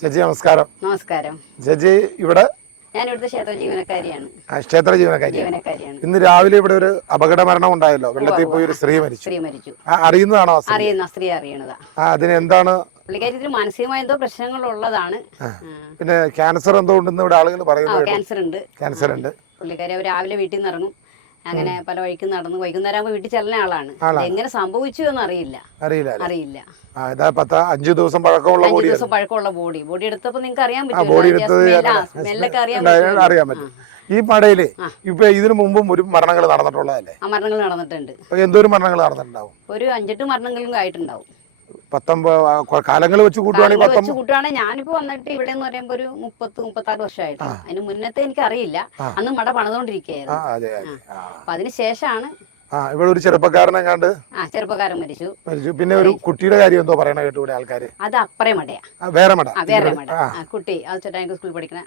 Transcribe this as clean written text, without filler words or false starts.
ചേച്ചി നമസ്കാരം. നമസ്കാരം. ചേച്ചി ഇവിടെ ഞാനിവിടുത്തെ ക്ഷേത്ര ജീവനക്കാരിയാണ്. ക്ഷേത്ര ജീവനക്കാരിയാണ്. ഇന്ന് രാവിലെ ഇവിടെ ഒരു അപകട മരണം ഉണ്ടായല്ലോ. വെള്ളത്തിൽ പോയി ഒരു സ്ത്രീ മരിച്ചു. അറിയുന്നതാണോ? അറിയുന്ന സ്ത്രീ അറിയണതാ. അതിന് എന്താണ്? പുള്ളിക്കാരി മാനസികമായ എന്തോ പ്രശ്നങ്ങളുള്ളതാണ്. പിന്നെ ക്യാൻസർ എന്തോ ഉണ്ടെന്ന് ഇവിടെ ആളുകൾ പറയുന്നു. ക്യാൻസർ ഉണ്ട്. പുള്ളിക്കാരി അവർ രാവിലെ വീട്ടിൽ നിന്ന് ഇറങ്ങും, അങ്ങനെ പല വഴിക്കും നടന്നു വൈകുന്നേരം ആകുമ്പോൾ വീട്ടിൽ ചെല്ലുന്ന ആളാണ്. എങ്ങനെ സംഭവിച്ചു എന്ന് അറിയില്ല. 5 ദിവസം പഴക്കമുള്ള ബോഡി എടുത്തപ്പോ നിങ്ങൾക്ക് അറിയാൻ പറ്റും. അറിയാൻ പറ്റും. ഈ മഴയില് ഇപ്പൊ ഇതിനു മുമ്പും ഒരു മരണങ്ങൾ നടന്നിട്ടുള്ളതല്ലേ? ആ മരണങ്ങൾ നടന്നിട്ടുണ്ട്. എന്തോരം മരണങ്ങൾ നടന്നിട്ടുണ്ടാവും? ഒരു 5-8 മരണങ്ങളും ആയിട്ടുണ്ടാവും. 19 കാലങ്ങൾ വെച്ച് കൂട്ടുവാണെങ്കിൽ ഞാനിപ്പോ വന്നിട്ട് ഇവിടെ എന്ന് പറയുമ്പോ ഒരു 30-36 വർഷമായിട്ട്. അതിന് മുന്നത്തെ എനിക്ക് അറിയില്ല. അന്ന് മട പണിതുകൊണ്ടിരിക്കുകയായിരുന്നു. അപ്പൊ അതിനുശേഷമാണ് ഇവിടെ ഒരു ചെറുപ്പക്കാരനെങ്ങാണ്ട് ചെറുപ്പക്കാരൻ മരിച്ചു. പിന്നെ ഒരു കുട്ടിയുടെ കാര്യം എന്തോ പറയണ കേട്ടു ഇവിടെ ആൾക്കാര്. അത് അപ്പറേ മടയാ, വേറെ മട കുട്ടി അത് ചേട്ടാ സ്കൂളിൽ പഠിക്കണ